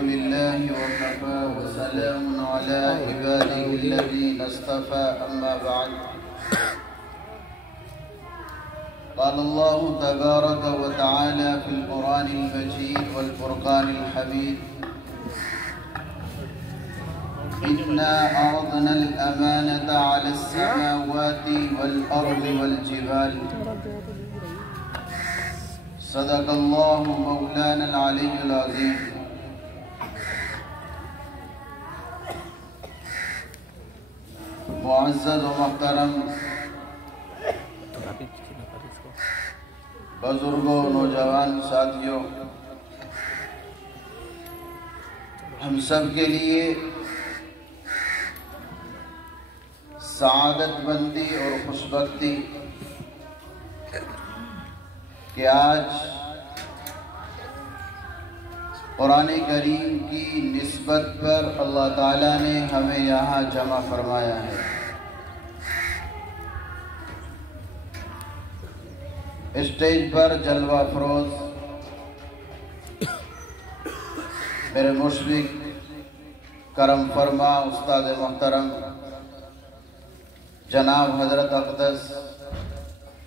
لله وكفى وسلام على عباده الذين اصطفى أما بعد قال الله تبارك وتعالى في القرآن المجيد والفرقان الحميد إنا عرضنا الأمانة على السماوات والأرض والجبال صدق الله مولانا العلي العظيم معزز و محترم بزرگوں نوجوان ساتھیوں، ہم سب کے لیے سعادت مندی اور خوشبختی کہ آج قرآن کریم کی نسبت پر اللہ تعالیٰ نے ہمیں یہاں جمع فرمایا ہے۔ اسٹیج پر جلوہ افروز میرے مشرق کرم فرما استاد محترم جناب حضرت اقدس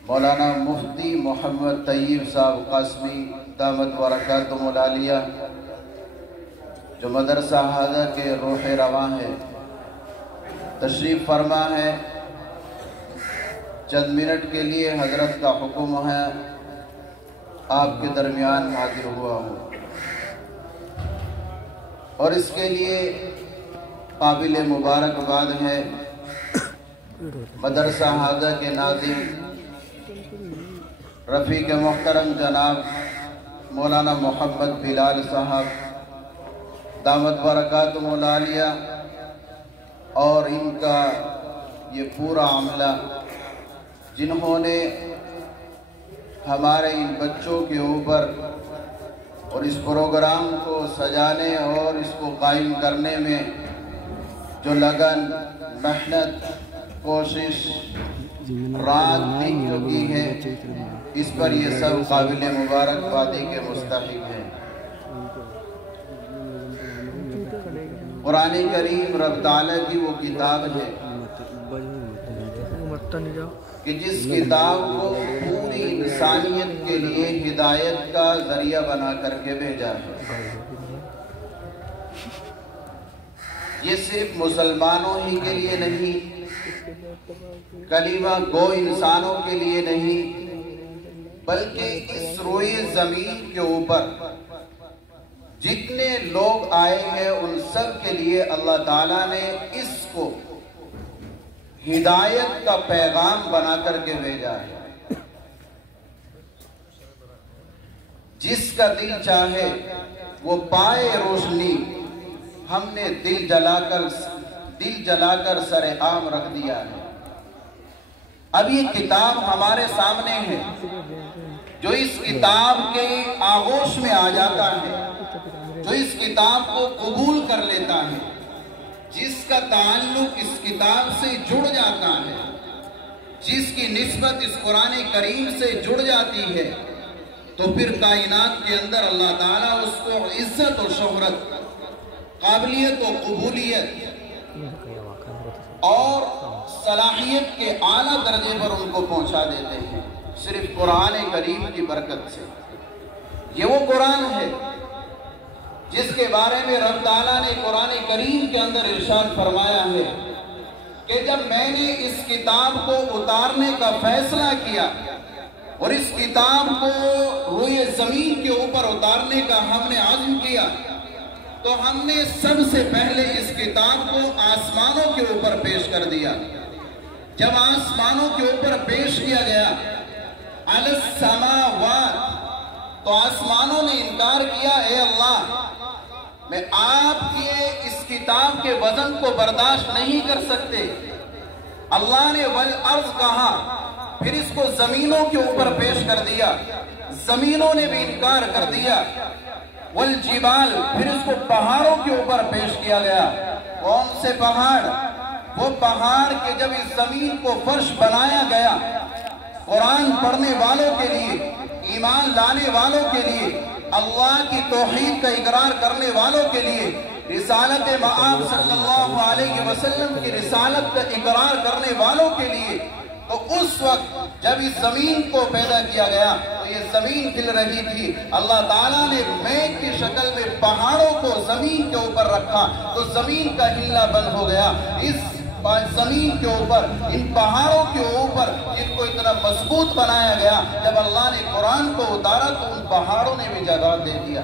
مولانا مفتی محمد طیب صاحب قاسمی دامت برکاتہم العالیہ، جو مدرسہ ہادہ کے روح رواں ہے، تشریف فرما ہے۔ چند منٹ کے لیے حضرت کا حکم ہے، آپ کے درمیان حاضر ہوا ہوں، اور اس کے لیے قابل مبارکباد ہے مدرسہ ہادہ کے ناظم رفیق محترم جناب مولانا محمد بلال صاحب دامت برکاتہم العالیہ، اور ان کا یہ پورا عملہ جنہوں نے ہمارے ان بچوں کے اوپر اور اس پروگرام کو سجانے اور اس کو قائم کرنے میں جو لگن، محنت، کوشش رات دن جو کی ہے، اس پر یہ سب قابل مبارکبادی کے مستحق ہیں۔ قرآن کریم رب تعالیٰ کی وہ کتاب ہے کہ جس کتاب کو پوری انسانیت کے لیے ہدایت کا ذریعہ بنا کر کے بھیجا ہے۔ یہ صرف مسلمانوں ہی کے لیے نہیں، کلمہ گو انسانوں کے لیے نہیں، بلکہ اس روئے زمین کے اوپر جتنے لوگ آئے ہیں ان سب کے لیے اللہ تعالیٰ نے اس کو ہدایت کا پیغام بنا کر کے بھیجا ہے۔ جس کا دل چاہے وہ پائے روشنی، ہم نے دل جلا کر سر عام رکھ دیا ہے۔ اب یہ کتاب ہمارے سامنے ہے، جو اس کتاب کے آغوش میں آ جاتا ہے، جو اس کتاب کو قبول کر لیتا ہے، جس کا تعلق اس کتاب سے جڑ جاتا ہے، جس کی نسبت اس قرآن کریم سے جڑ جاتی ہے، تو پھر کائنات کے اندر اللہ تعالیٰ اس کو عزت و شہرت، قابلیت و قبولیت اور صلاحیت کے اعلیٰ درجے پر ان کو پہنچا دیتے ہیں، صرف قرآن کریم کی برکت سے۔ یہ وہ قرآن ہے جس کے بارے میں رب تعالیٰ نے قرآن کریم کے اندر ارشاد فرمایا ہے کہ جب میں نے اس کتاب کو اتارنے کا فیصلہ کیا اور اس کتاب کو روئے زمین کے اوپر اتارنے کا ہم نے عزم کیا، تو ہم نے سب سے پہلے اس کتاب کو آسمانوں کے اوپر پیش کر دیا۔ جب آسمانوں کے اوپر پیش کیا گیا علی السماوات، تو آسمانوں نے انکار کیا، اے اللہ، میں آپ کے اس کتاب کے وزن کو برداشت نہیں کر سکتے۔ اللہ نے والارض کہا، پھر اس کو زمینوں کے اوپر پیش کر دیا، زمینوں نے بھی انکار کر دیا۔ والجبال، پھر اس کو پہاڑوں کے اوپر پیش کیا گیا۔ کون سے پہاڑ؟ وہ پہاڑ کے جب اس زمین کو فرش بنایا گیا قرآن پڑھنے والوں کے لیے، ایمان لانے والوں کے لیے، اللہ کی توحید کا اقرار کرنے والوں کے لیے، رسالت مآب صلی اللہ علیہ وسلم کی رسالت کا اقرار کرنے والوں کے لیے، تو اس وقت جب اس زمین کو پیدا کیا گیا تو یہ زمین ہل رہی تھی۔ اللہ تعالیٰ نے میگھ کی شکل میں پہاڑوں کو زمین کے اوپر رکھا تو زمین کا ہلنا بند ہو گیا۔ اس زمین کے اوپر، ان پہاڑوں کے اوپر جن کو اتنا مضبوط بنایا گیا، جب اللہ نے قرآن کو اتارا تو ان پہاڑوں نے بھی جگہ دے دیا۔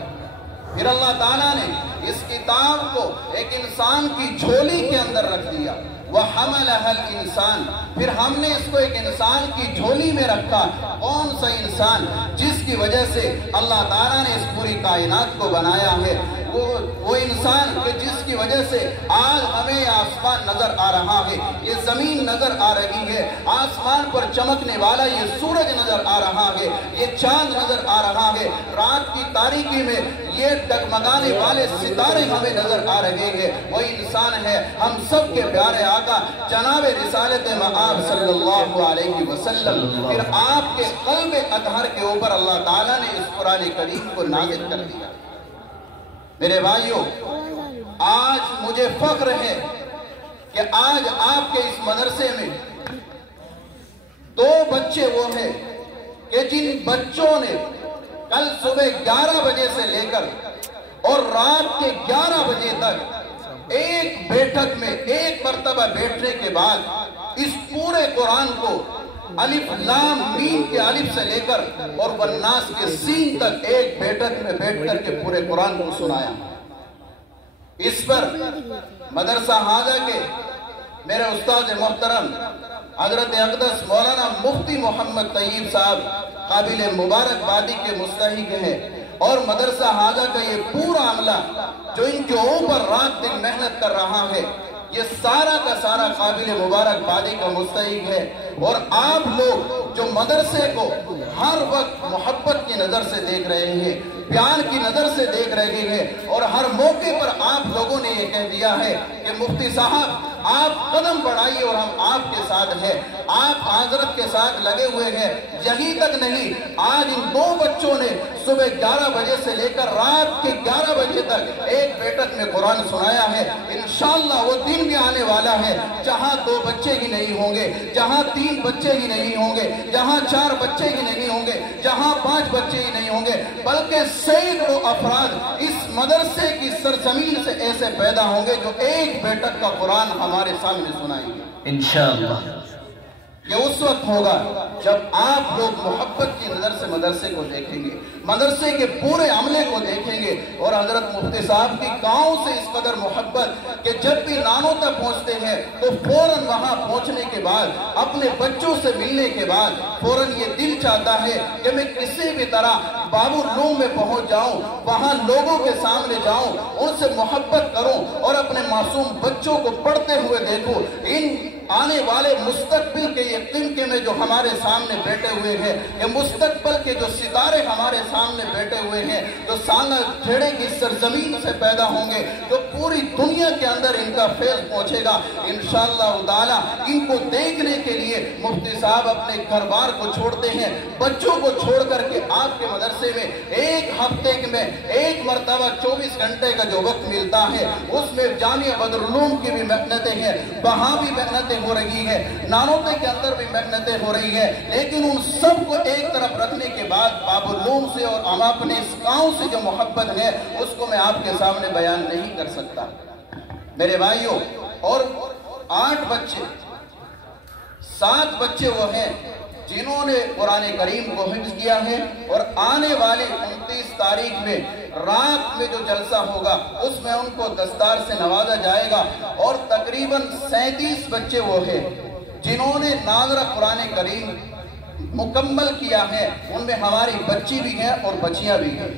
پھر اللہ تعالیٰ نے اس کتاب کو ایک انسان کی جھولی کے اندر رکھ دیا، وَحَمَلَهَا الْإِنسَانِ، پھر ہم نے اس کو ایک انسان کی جھولی میں رکھا۔ کون سا انسان؟ جس کی وجہ سے اللہ تعالیٰ نے اس پوری کائنات کو بنایا ہے، وہ انسان کہ جس کی وجہ سے آج ہمیں آسمان نظر آ رہا ہے، یہ زمین نظر آ رہی ہے، آسمان پر چمکنے والا یہ سورج نظر آ رہا ہے، یہ چاند نظر آ رہا ہے، رات کی تاریکی میں یہ ڈگمگانے والے ستارے ہمیں نظر آ رہے ہیں۔ وہ انسان ہے ہم سب کے پیارے آقا جناب رسالت مآب صلی اللہ علیہ وسلم۔ پھر آپ کے قلب اطہر کے اوپر اللہ تعالیٰ نے اس قرآن کریم کو نازل کر دیا۔ میرے بھائیوں، آج مجھے فخر ہے کہ آج آپ کے اس مدرسے میں 2 بچے وہ ہیں کہ جن بچوں نے کل صبح 11 بجے سے لے کر اور رات کے 11 بجے تک ایک بیٹھک میں ایک مرتبہ بیٹھنے کے بعد اس پورے قرآن کو الف لام میم کے الف سے لے کر اور والناس کے سین تک ایک بیٹھک میں بیٹھ کر کے پورے قرآن کو سنایا۔ اس پر مدرسہ حاجہ کے میرے استاد محترم حضرت اقدس مولانا مفتی محمد طیب صاحب قابل مبارکبادی کے مستحق ہیں، اور مدرسہ حاجہ کا یہ پورا عملہ جو ان کے اوپر رات دن محنت کر رہا ہے، یہ سارا کا سارا قابل مبارکبادی کا مستحق ہے۔ اور آپ لوگ جو مدرسے کو ہر وقت محبت کی نظر سے دیکھ رہے ہیں، پیار کی نظر سے دیکھ رہے ہیں، اور ہر موقع پر آپ لوگوں نے یہ کہہ دیا ہے کہ مفتی صاحب آپ قدم بڑھائیے اور ہم آپ کے ساتھ ہیں، آپ حضرت کے ساتھ لگے ہوئے ہیں۔ یہی تک نہیں، آج ان 2 بچوں نے صبح 11 بجے سے لے کر رات کے 11 بجے تک ایک بیٹھک میں قرآن سنایا ہے۔ انشاءاللہ وہ دن بھی آنے والا ہے جہاں 2 بچے ہی نہیں ہوں گے، جہاں 3 بچے ہی نہیں ہوں گے، جہاں 4 بچے ہی نہیں ہوں گے، جہاں 5 بچے ہی نہیں ہوں گے، بلکہ سینکڑوں افراد اس مدرسے کی سرزمین سے ایسے پیدا ہوں گے جو ایک بیٹک کا قرآن ہمارے سامنے سنائیں گے انشاءاللہ۔ یہ اس وقت ہوگا جب آپ لوگ محبت کی نظر سے مدرسے کو دیکھیں گے، مدرسے کے پورے عملے کو دیکھیں گے، اور حضرت مفتی صاحب کی گاؤں سے اس قدر محبت کہ جب بھی نانوں تک پہنچتے ہیں تو فوراً وہاں پہنچنے کے بعد اپنے بچوں سے ملنے کے بعد فوراً یہ دل چاہتا ہے کہ میں کسی بھی طرح باب الروم میں پہنچ جاؤں، وہاں لوگوں کے سامنے جاؤں، ان سے محبت کروں اور اپنے معصوم بچوں کو پڑھتے ہوئے دیکھوں۔ ان آنے والے مستقبل کے یہ قمقمے میں جو ہمارے سامنے بیٹھے ہوئے ہیں، یہ مستقبل کے جو ستارے ہمارے سامنے بیٹھے ہوئے ہیں، جو سانگا جھیڑے کی سرزمین سے پیدا ہوں گے، جو پوری دنیا کے اندر ان کا فیض پہنچے گا انشاءاللہ تعالی۔ ان کو دیکھنے کے لیے مفتی صاحب اپنے گھر بار کو چھوڑتے ہیں، بچوں کو چھوڑ کر کے آپ کے مدرسے میں ایک ہفتے میں ایک مرتبہ 24 گھنٹے کا جو وقت ملتا ہے، اس میں جامعہ بدر العلوم کی بھی محنتیں ہیں، وہاں بھی محنتیں ہو رہی ہے، نانوتے کے اندر بھی محنتیں ہو رہی ہے، لیکن ان سب کو ایک طرف رکھنے کے بعد باب العلوم سے اور ہم اپنے اس گاؤں سے جو محبت ہے اس کو میں آپ کے سامنے بیان نہیں کر سکتا۔ میرے بھائیوں، اور 8 بچے 7 بچے وہ ہیں جنہوں نے قرآن کریم کو حفظ کیا ہے، اور آنے والی 29 تاریخ میں رات میں جو جلسہ ہوگا اس میں ان کو دستار سے نوازا جائے گا، اور تقریباً 37 بچے وہ ہیں جنہوں نے ناظرہ قرآن کریم مکمل کیا ہے۔ ان میں ہماری بچی بھی ہیں اور بچیاں بھی ہیں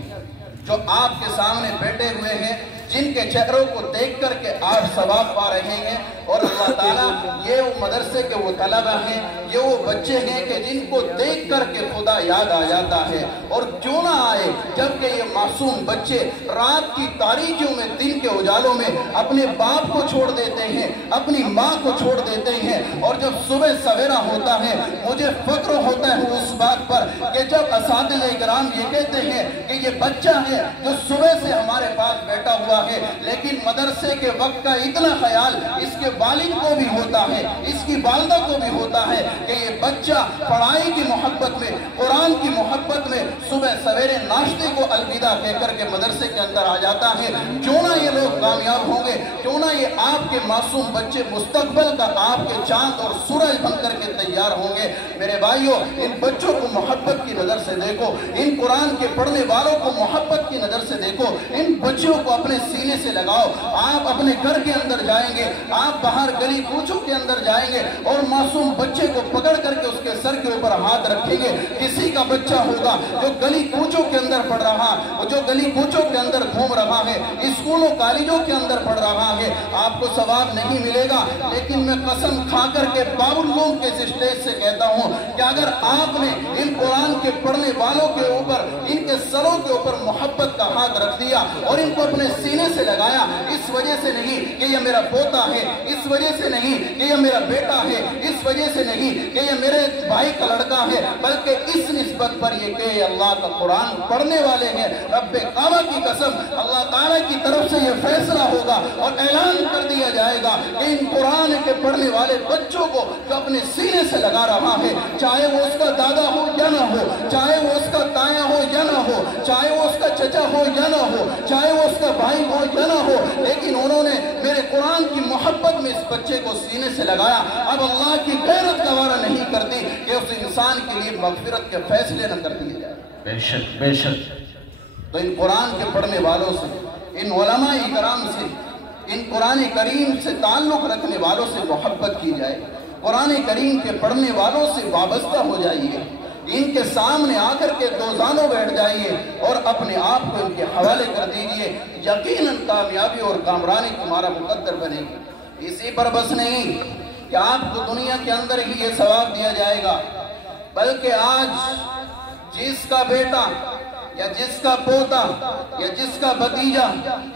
جو آپ کے سامنے بیٹھے ہوئے ہیں۔ جن کے چہروں کو دیکھ کر کے آپ ثواب پا رہے ہیں. اور اللہ تعالیٰ یہ وہ مدرسے کے وہ طلبہ ہیں, یہ وہ بچے ہیں کہ جن کو دیکھ کر کے خدا یاد آ جاتا ہے. اور کیوں نہ آئے جبکہ یہ معصوم بچے رات کی تاریکیوں میں, دن کے اجالوں میں اپنے باپ کو چھوڑ دیتے ہیں, اپنی ماں کو چھوڑ دیتے ہیں. اور جب صبح سویرا ہوتا ہے مجھے فخر ہوتا ہے اس بات پر کہ جب اساتذہ کرام یہ کہتے ہیں کہ یہ بچہ ہے جو صبح سے ہمارے پاس بیٹھا ہوا ہے, لیکن مدرسے کے وقت کا اتنا خیال اس کے والد کو بھی ہوتا ہے, اس کی والدہ کو بھی ہوتا ہے کہ یہ بچہ پڑھائی کی محبت میں, قرآن کی محبت میں صبح سویرے ناشتے کو الوداع کہہ کر کے مدرسے کے اندر آ جاتا ہے. کیوں نہ یہ لوگ کامیاب ہوں گے, کیوں نہ یہ آپ کے معصوم بچے مستقبل کا آپ کے چاند اور سورج بن کر کے تیار ہوں گے. میرے بھائیوں, ان بچوں کو محبت کی نظر سے دیکھو, ان قرآن کے پڑھنے والوں کو محبت کی نظر سے دیکھو, ان بچوں کو اپنے سینے سے لگاؤ. آپ اپنے گھر کے اندر جائیں گے, آپ باہر گلی کوچوں کے اندر جائیں گے اور معصوم بچے کو پکڑ کر کے اس کے سر کے اوپر ہاتھ رکھیں گے. کسی کا بچہ ہوگا جو گلی کوچوں کے اندر پڑھ رہا, جو گلی کوچوں کے اندر گھوم رہا ہے, اسکولوں کالجوں کے اندر پڑھ رہا ہے, آپ کو ثواب نہیں ملے گا. لیکن میں قسم کھا کر کے باولوم کے اسٹیج سے کہتا ہوں کہ اگر آپ نے ان قرآن کے پڑھنے والوں کے اوپر, ان کے سروں کے اوپر محبت کا ہاتھ رکھ دیا اور ان کو اپنے سینے سے لگایا, اس وجہ سے نہیں کہ یہ میرا پوتا ہے, اس وجہ سے نہیں کہ یہ میرا بیٹا ہے, اس وجہ سے نہیں کہ یہ میرے بھائی کا لڑکا ہے, بلکہ اس نسبت پر یہ کہ اللہ کا قرآن پڑھنے والے ہیں. رب کعبہ کی قسم, اللہ تعالیٰ کی طرف سے یہ فیصلہ ہوگا اور اعلان کر دیا جائے گا کہ ان قرآن کے پڑھنے والے بچوں کو جو اپنے سینے سے لگا رہا ہے, چاہے وہ اس کا دادا ہو یا نہ ہو, چاہے وہ اس کا تایا ہو یا نہ ہو, چاہے وہ اس کا چچا ہو یا نہ ہو, چاہے وہ اس کا بھائی ہو یا نہ ہو, لیکن انہوں نے میرے قرآن کی محبت میں اس بچے کو سینے سے لگایا. اب اللہ کی غیرت گوارا نہیں کرتی کہ اس انسان کے لیے مغفرت کے فیصلے نہ کر دیے جائے. بے شک بے شک. تو ان قرآن کے پڑھنے والوں سے, ان علماء اکرام سے, ان قرآن کریم سے تعلق رکھنے والوں سے محبت کی جائے, قرآن کریم کے پڑھنے والوں سے وابستہ ہو جائیے, ان کے سامنے آ کر کے دوزانوں بیٹھ جائیے اور اپنے آپ کو ان کے حوالے کر دیجئے. یقیناً کامیابی اور کامرانی تمہارا مقدر بنے گی. اسی پر بس نہیں کہ آپ کو دنیا کے اندر ہی یہ ثواب دیا جائے گا, بلکہ آج جس کا بیٹا یا جس کا پوتا یا جس کا بھتیجا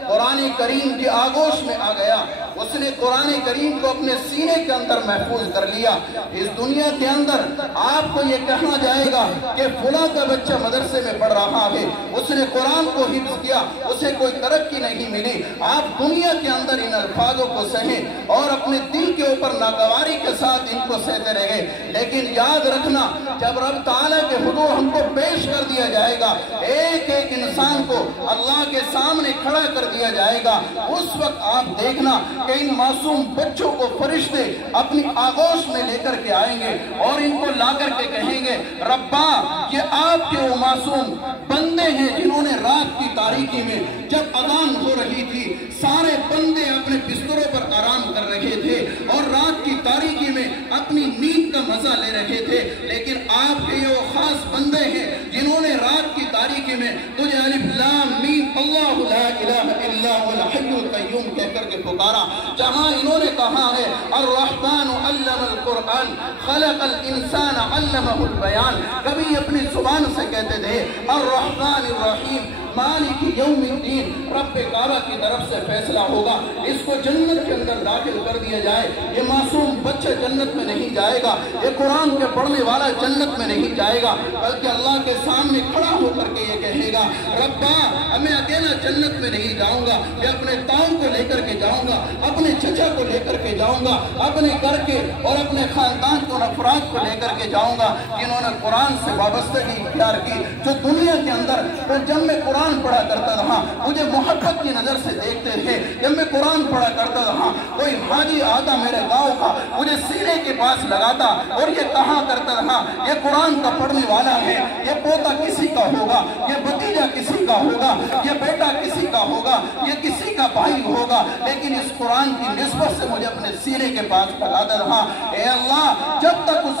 قرآن کریم کی آغوش میں آ گیا, اس نے قرآن کریم کو اپنے سینے کے اندر محفوظ کر لیا, اس دنیا کے اندر آپ کو یہ کہنا جائے گا کہ فلاں کا بچہ مدرسے میں پڑھ رہا ہے, اس نے قرآن کو حفظ کیا, اسے کوئی ترقی نہیں ملی. آپ دنیا کے اندر ان الفاظوں کو سہیں اور اپنے دل کے اوپر ناگواری کے ساتھ ان کو سہتے رہے, لیکن یاد رکھنا جب رب تعالیٰ کے حضور ہم کو پیش کر دیا جائے گا, ایک ایک انسان کو اللہ کے سامنے کھڑا کر دیا جائے گا, اس وقت آپ دیکھنا کہ ان معصوم بچوں کو فرشتے اپنی آغوش میں لے کر کے آئیں گے اور ان کو لا کر کے کہیں گے, ربا یہ آپ کے وہ معصوم بندے ہیں جنہوں نے رات کی تاریکی میں جب اذان ہو رہی تھی, سارے بندے اپنے بستروں پر آرام کر رہے تھے اور رات کی تاریکی میں اپنی نیند کا مزہ لے رہے تھے, لیکن آپ کے یہ وہ خاص بندے ہیں جنہوں نے رات کی تاریکی میں تجھے الف لام میم اللہ لا الہ الا هو الحی القیوم کہہ کر کے پکارا, جہاں انہوں نے کہا ہے الرحمن علم القرآن خلق الانسان علمہ البیان, کبھی اپنی زبان سے کہتے تھے الرحمن الرحیم مالک یوم الدین. رب کعبہ کی طرف سے فیصلہ ہوگا, اس کو جنت کے اندر داخل کر دیا جائے. یہ معصوم بچہ جنت میں نہیں جائے گا, یہ قرآن کے پڑھنے والا جنت میں نہیں جائے گا, بلکہ اللہ کے سامنے کھڑا ہو کر کے یہ کہے گا, ربا میں اکیلا جنت میں نہیں جاؤں گا, میں اپنے تاؤں کو لے کر کے جاؤں گا, اپنے چچا کو لے کر کے جاؤں گا, اپنے گھر کے اور اپنے خاندان کو افراد کو لے کر کے جاؤں گا جنہوں نے قرآن سے وابستگی اختیار کی, جو دنیا کے اندر جب میں قرآن پڑھا کرتا رہا مجھے محبت کی نظر سے دیکھتے تھے, جب میں قرآن پڑھا کرتا رہا کوئی حاجی آتا میرے گاؤں کا مجھے سینے کے پاس لگاتا اور یہ کہا کرتا رہا یہ قرآن کا پڑھنے والا ہے, یہ پوتا کسی کا ہوگا, یہ بھتیجا کسی کا ہوگا, یہ بیٹا کسی کا ہوگا, یہ کسی کا بھائی ہوگا, لیکن اس قرآن کی نسبت سے مجھے اپنے سینے کے پاس لگاتا رہا. اے اللہ جب تک اس